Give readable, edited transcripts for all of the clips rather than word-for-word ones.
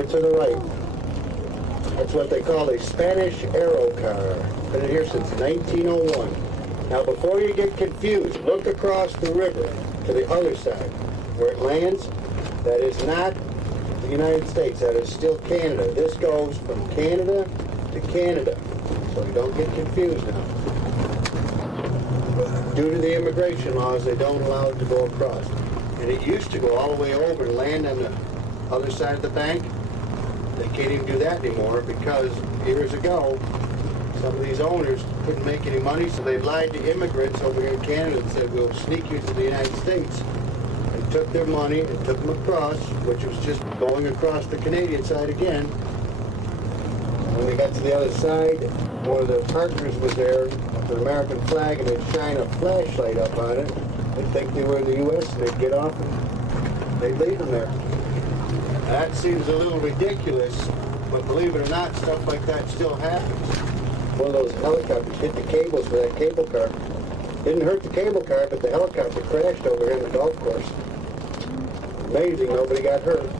over to the right. That's what they call a Spanish Aero car. Been in here since 1901. Now, before you get confused, look across the river to the other side. Where it lands, that is not the United States. That is still Canada. This goes from Canada to Canada. So you don't get confused now. Due to the immigration laws, they don't allow it to go across. And it used to go all the way over and land on the other side of the bank. They can't even do that anymore because years ago, some of these owners couldn't make any money, so they lied to immigrants over here in Canada and said, we'll sneak you to the United States. And took their money and took them across, which was just going across the Canadian side again. When they got to the other side, one of the partners was there with an American flag, and they'd shine a flashlight up on it. They'd think they were in the U.S., and they'd get off, and they'd leave them there. That seems a little ridiculous, but believe it or not, stuff like that still happens. One of those helicopters hit the cables for that cable car. Didn't hurt the cable car, but the helicopter crashed over here in the golf course. Amazing, nobody got hurt.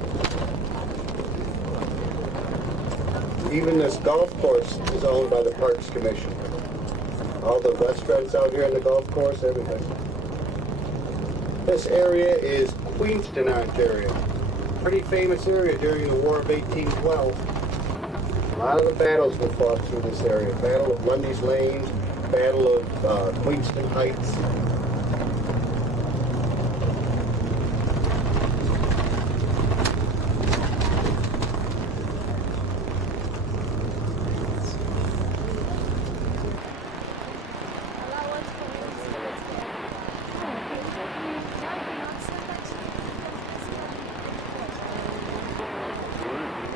Even this golf course is owned by the Parks Commission. All the restaurants out here in the golf course, everything. This area is Queenston, Ontario. Pretty famous area during the War of 1812. A lot of the battles were fought through this area. Battle of Lundy's Lane, Battle of Queenston Heights.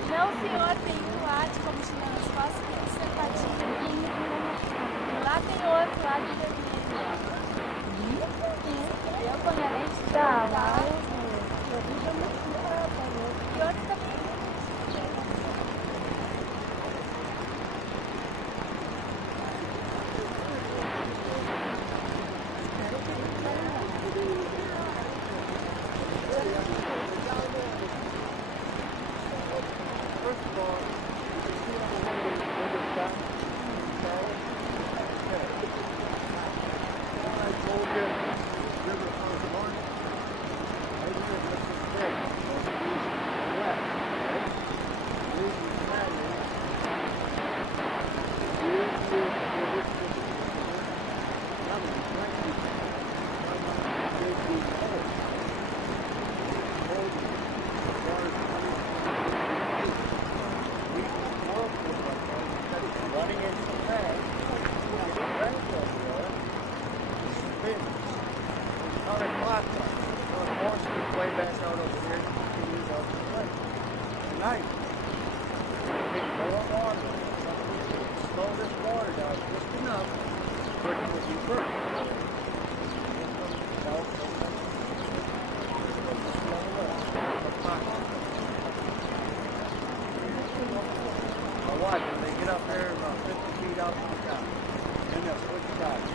Não, senhor, tem um lá de como chama as costas, tem sentadinho aqui. Lá tem outro, lá de vermelho. Eu com a minha lente de lá. E outro também. First of all, you can see on the way I told you, river on north, right here, this is big. East and west, right? The reason for that is, here's the river, running into the bag, not a clock, so it forces its way back out over here and continues out to the lake. Tonight, take more water, slow this water down just enough for it to be burnt. Now watch, when they get up there about 50 feet out from the top, then they'll switch sides.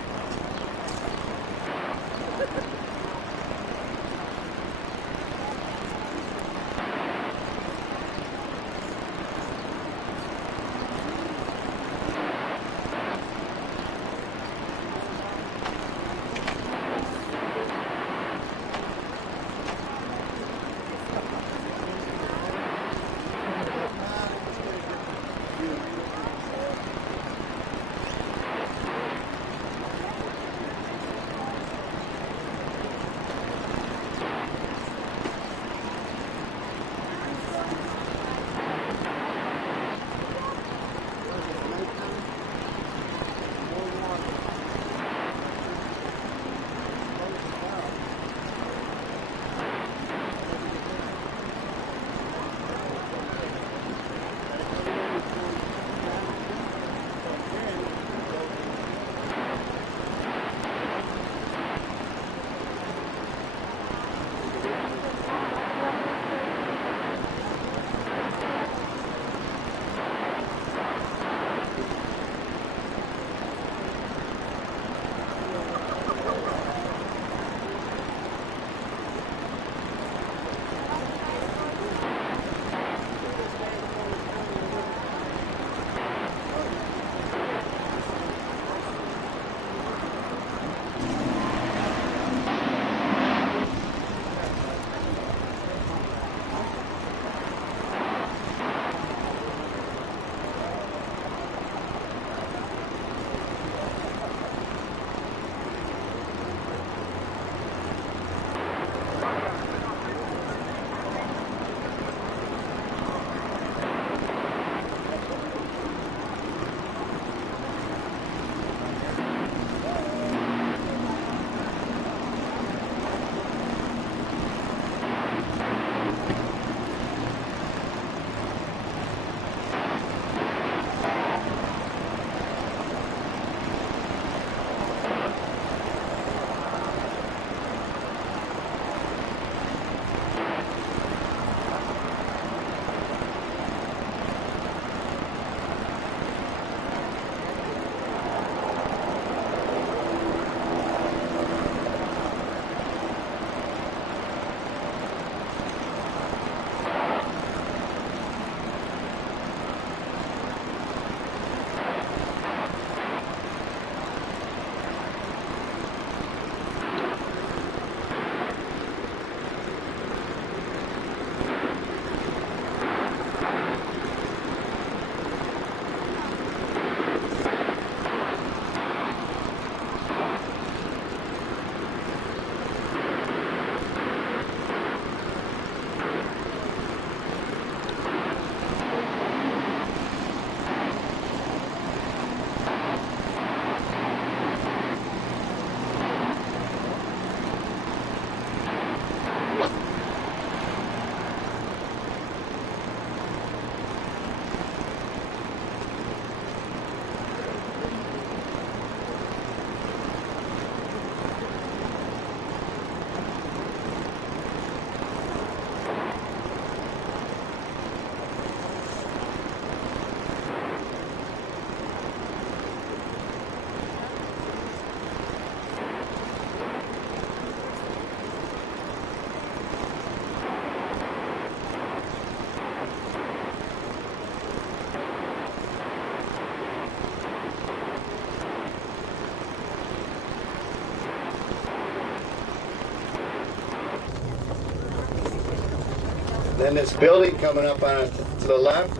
Then this building coming up on it to the left,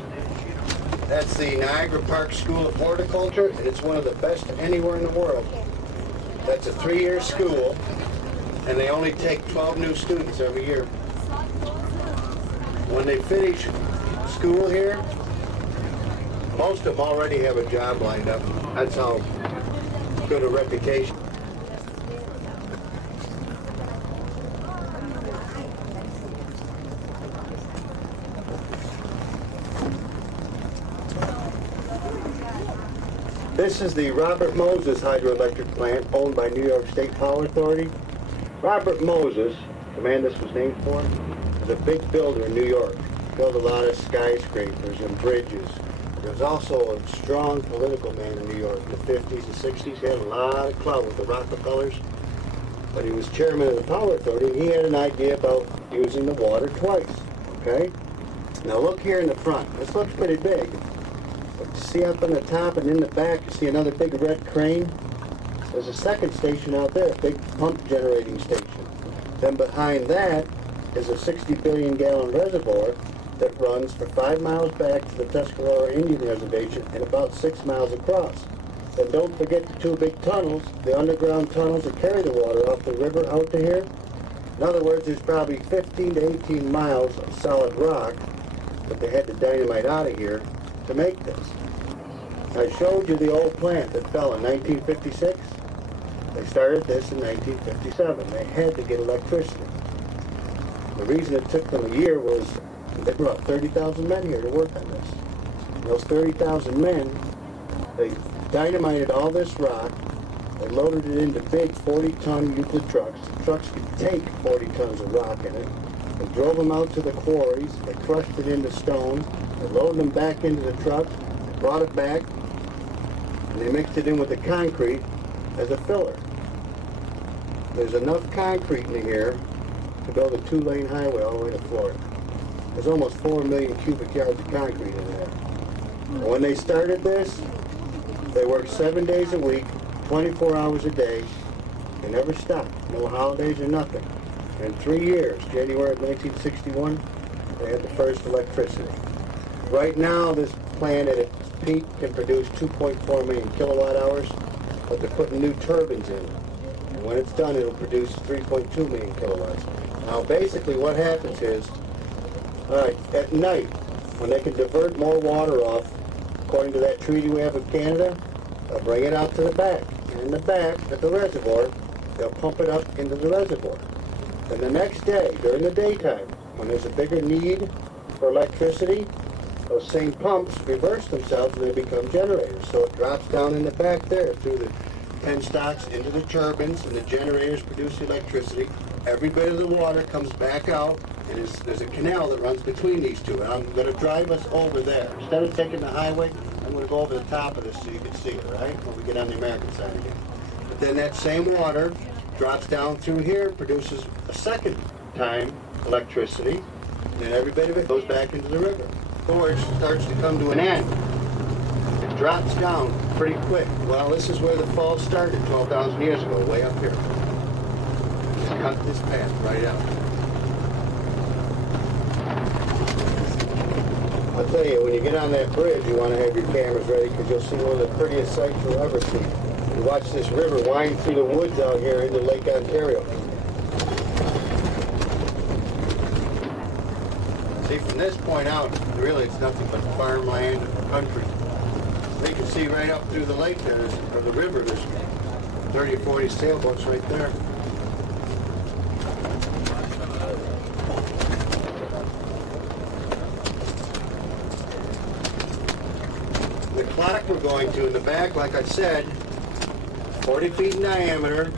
that's the Niagara Park School of Horticulture, and it's one of the best anywhere in the world. That's a 3-year school, and they only take 12 new students every year. When they finish school here, most of them already have a job lined up. That's how good a reputation. This is the Robert Moses hydroelectric plant owned by New York State Power Authority. Robert Moses, the man this was named for, is a big builder in New York. Built a lot of skyscrapers and bridges. He was also a strong political man in New York in the 50s and 60s. He had a lot of clout with the Rockefellers. But he was chairman of the Power Authority, and he had an idea about using the water twice. Okay? Now look here in the front. This looks pretty big. But see up on the top and in the back, you see another big red crane? There's a second station out there, a big pump generating station. Then behind that is a 60 billion gallon reservoir that runs for 5 miles back to the Tuscarora Indian Reservation and about 6 miles across. Then don't forget the 2 big tunnels, the underground tunnels that carry the water off the river out to here. In other words, there's probably 15 to 18 miles of solid rock that they had to dynamite out of here to make this. I showed you the old plant that fell in 1956. They started this in 1957. They had to get electricity. The reason it took them a year was they brought 30,000 men here to work on this. And those 30,000 men, they dynamited all this rock. They loaded it into big 40-ton Euclid trucks. The trucks could take 40 tons of rock in it. They drove them out to the quarries. They crushed it into stone. They loaded them back into the trucks. They brought it back. And they mixed it in with the concrete as a filler. There's enough concrete in here to build a 2-lane highway all the way to Florida. There's almost 4 million cubic yards of concrete in there. And when they started this, they worked 7 days a week, 24 hours a day. They never stopped. No holidays or nothing. In 3 years, January of 1961, they had the first electricity. Right now, this plant at its peak can produce 2.4 million kilowatt hours, but they're putting new turbines in. And when it's done, it'll produce 3.2 million kilowatts. Now, basically what happens is, at night, when they can divert more water off, according to that treaty we have with Canada, they'll bring it out to the back. And in the back, at the reservoir, they'll pump it up into the reservoir. And the next day, during the daytime, when there's a bigger need for electricity, those same pumps reverse themselves and they become generators. So it drops down in the back there through the penstocks into the turbines, and the generators produce electricity. Every bit of the water comes back out, and there's a canal that runs between these two. And I'm going to drive us over there. Instead of taking the highway, I'm going to go over the top of this so you can see it, right? When we get on the American side again. But then that same water drops down through here, produces a second time electricity, and then every bit of it goes back into the river. Before it starts to come to an end, it drops down pretty quick. Well, this is where the fall started 12,000 years ago, way up here. Just cut this path right out. I'll tell you, when you get on that bridge, you want to have your cameras ready because you'll see one of the prettiest sights you'll ever see. You watch this river wind through the woods out here into Lake Ontario. See, from this point out, really it's nothing but farmland and country. You can see right up through the lake there, or the river, there's 30 or 40 sailboats right there. The clock we're going to in the back, like I said, 40 feet in diameter,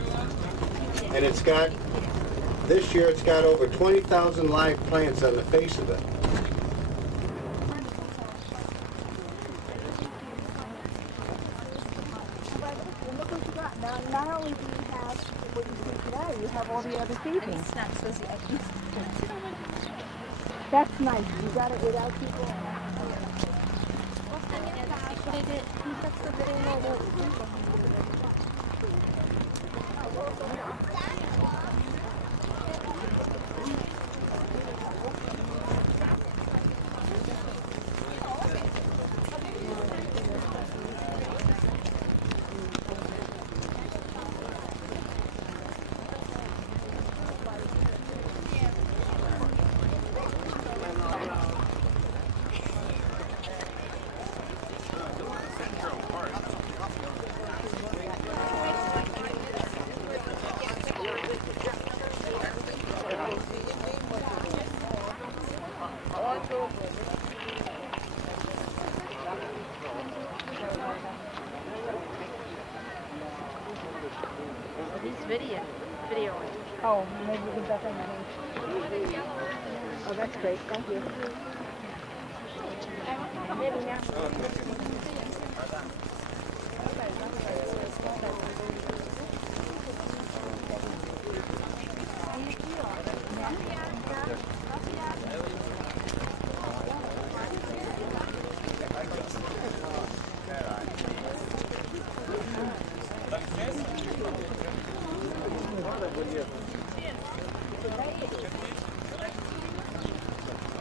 and it's got, this year it's got over 20,000 live plants on the face of it. Not only do you have what you see today, you have all the other feedings. That's nice. You got it without people. videoing. Oh, maybe we can back on the link. Oh, that's great. Thank you.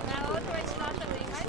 Na outra vai tirar também, mas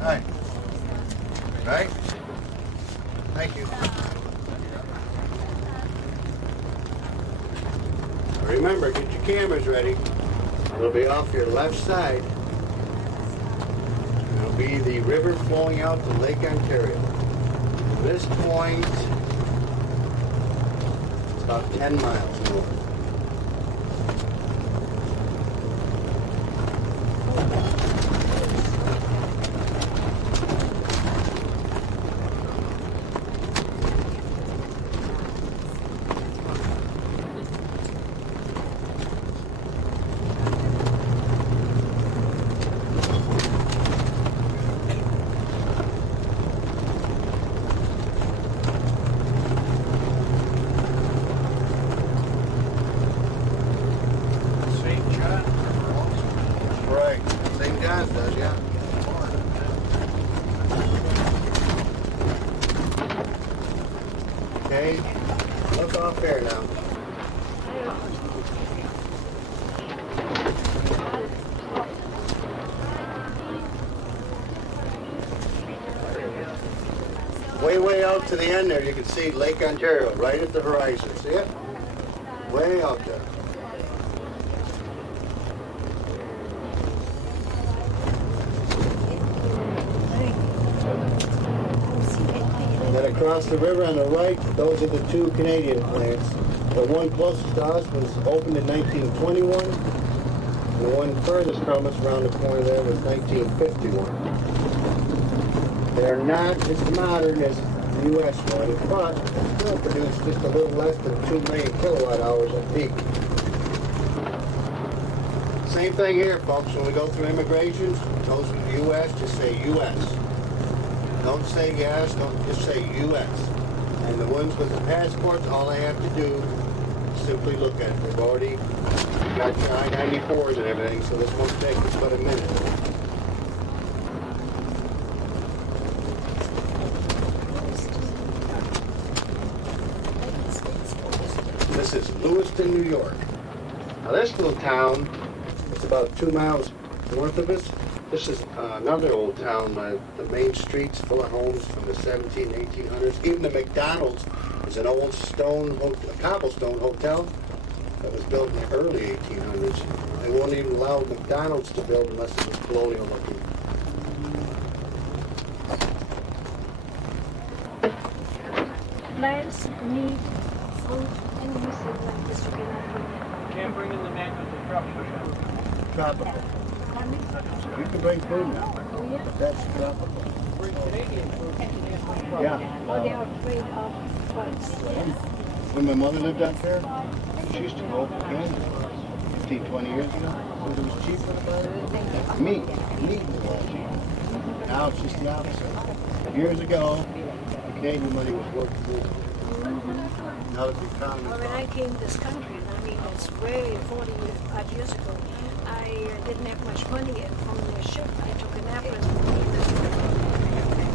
Hi. Right? Thank you. Remember, get your cameras ready. It'll be off your left side. It'll be the river flowing out to Lake Ontario. From this point, it's about 10 miles north. Right. St. John's does, yeah. Okay. Look off there now. Way out to the end there, you can see Lake Ontario right at the horizon. See it? Way out there. Then across the river on the right, those are the two Canadian plants. The one closest to us was opened in 1921. And the one furthest from us around the corner there was 1951. They're not as modern as the U.S. one, but still produce just a little less than 2 million kilowatt hours at peak. Same thing here, folks. When we go through immigration, those in the U.S. just say U.S. Don't say yes, don't just say U.S. And the ones with the passports, all they have to do is simply look at it. They've already got your I-94s and everything, so this won't take us but a minute. This is Lewiston, New York. Now this little town is about 2 miles north of us. This is another old town. The main streets full of homes from the 1800s. Even the McDonald's is an old cobblestone hotel that was built in the early 1800s. They won't even allow McDonald's to build unless it was colonial looking. Plants need food and music like this to be Can't bring in the man with the truck. Tropical. You can bring food now, but that's tropical. Bring Canadian food. Yeah. Oh, they are afraid of bugs. When my mother lived out there, she used to go to Kansas 15, 20 years ago. It was cheaper to buy meat. Meat was a lot cheaper. Now it's just the opposite. Years ago, the Canadian money was worth more. Now that the economy Well, when I came to this country, I mean, it's way 45 years ago, I didn't have much money, and from the ship I took an apple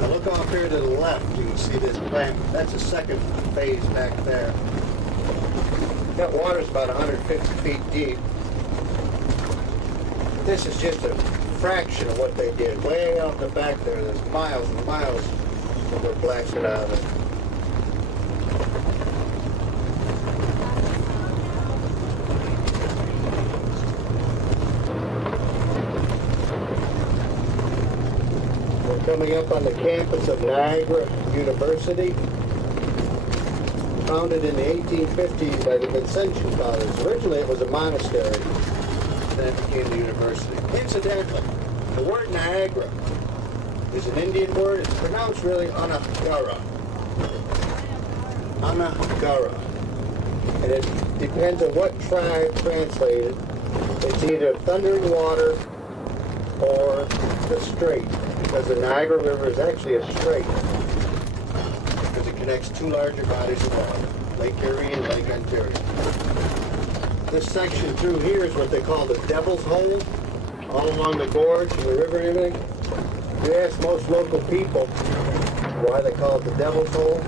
Now look off here to the left, you can see this plant. That's the second phase back there. That water's about 150 feet deep. This is just a fraction of what they did. Way out the back there's miles and miles that were blasted out of it. We're coming up on the campus of Niagara University. Founded in the 1850s by the Vincentian Fathers. Originally it was a monastery. Then it became the university. Incidentally, the word Niagara is an Indian word. It's pronounced really Anagara. Anagara. And it depends on what tribe translated. It's either thundering water or the strait. Because the Niagara River is actually a strait. Because it connects two larger bodies of water. Lake Erie and Lake Ontario. This section through here is what they call the Devil's Hole, all along the gorge and the river and everything. You ask most local people why they call it the Devil's Hole,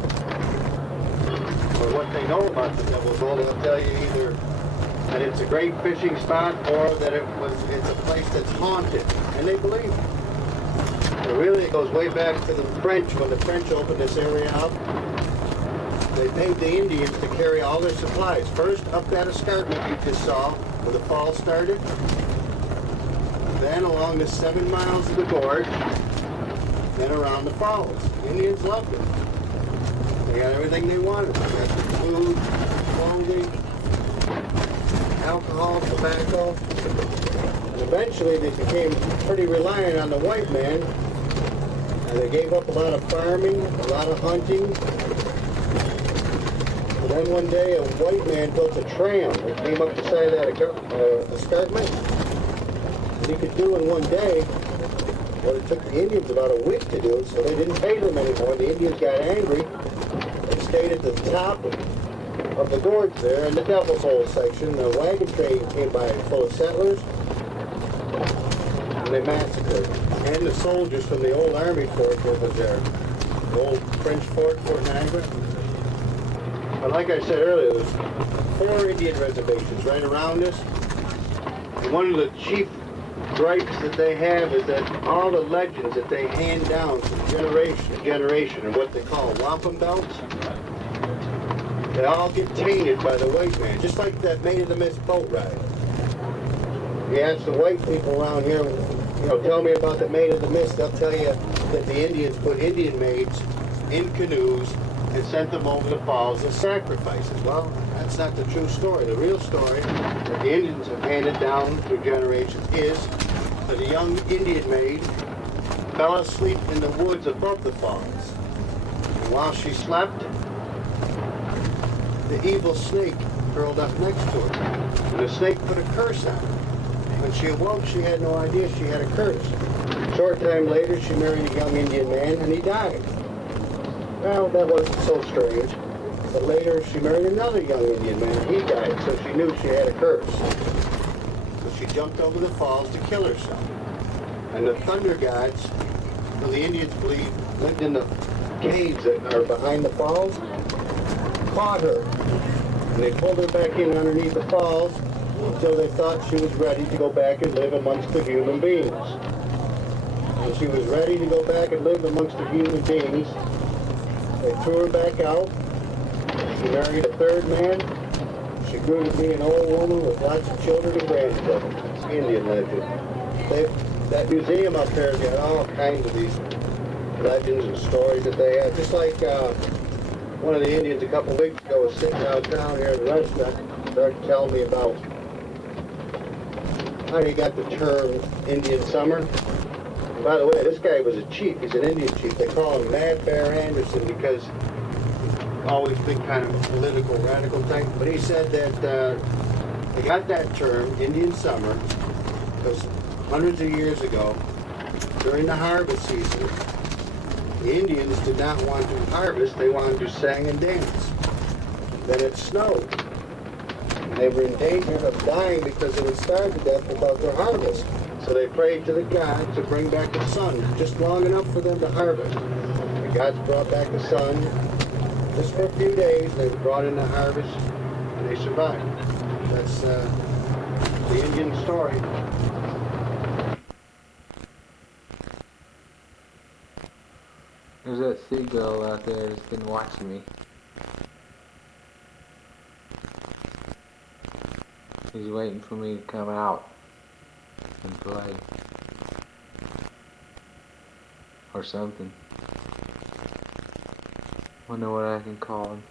or what they know about the Devil's Hole, they'll tell you either that it's a great fishing spot or that it's a place that's haunted, and they believe it. But really it goes way back to the French, when the French opened this area up. They paid the Indians to carry all their supplies. First, up that escarpment you just saw, where the fall started. Then along the 7 miles of the gorge. Then around the falls. Indians loved it. They got everything they wanted. They got the food, clothing, alcohol, tobacco. And eventually they became pretty reliant on the white man. And they gave up a lot of farming, a lot of hunting. And then one day a white man built a tram that came up the side of that escarpment. And he could do in one day what it took the Indians about a week to do, so they didn't pay them anymore. The Indians got angry and stayed at the top of the gorge there in the Devil's Hole section. The wagon train came by full of settlers, and they massacred. And the soldiers from the old army fort that was there, the old French fort, Fort Niagara. But like I said earlier, there's 4 Indian reservations right around us. And one of the chief gripes that they have is that all the legends that they hand down from generation to generation are what they call wampum belts. They all get tainted by the white man, just like that Maid of the Mist boat ride. You ask the white people around here, tell me about the Maid of the Mist, they'll tell you that the Indians put Indian maids in canoes and sent them over the falls as sacrifices. Well, that's not the true story. The real story that the Indians have handed down through generations is that a young Indian maid fell asleep in the woods above the falls. And while she slept, the evil snake curled up next to her. And the snake put a curse on her. When she awoke, she had no idea she had a curse. A short time later, she married a young Indian man, and he died. Well, that wasn't so strange. But later, she married another young Indian man, and he died, so she knew she had a curse. So she jumped over the falls to kill herself. And the thunder gods, who the Indians believe lived in the caves that are behind the falls, caught her. And they pulled her back in underneath the falls until they thought she was ready to go back and live amongst the human beings. When she was ready to go back and live amongst the human beings, they threw her back out. She married a third man. She grew to be an old woman with lots of children and grandchildren. It's Indian legend. That museum up there has got all kinds of these legends and stories that they have. Just like one of the Indians a couple weeks ago was sitting downtown here at the restaurant, started telling me about how he got the term Indian Summer. And by the way, this guy was a chief. He's an Indian chief. They call him Mad Bear Anderson because he's always been kind of a political, radical type. But he said that they got that term, Indian Summer, because hundreds of years ago, during the harvest season, the Indians did not want to harvest. They wanted to sing and dance. Then it snowed. They were in danger of dying because they would starve to death without their harvest. So they prayed to the gods to bring back the sun just long enough for them to harvest. God's brought back the sun just for a few days. They brought in the harvest and they survived. That's the Indian story. There's that seagull out there that's been watching me. He's waiting for me to come out and play. Or something. Wonder what I can call him.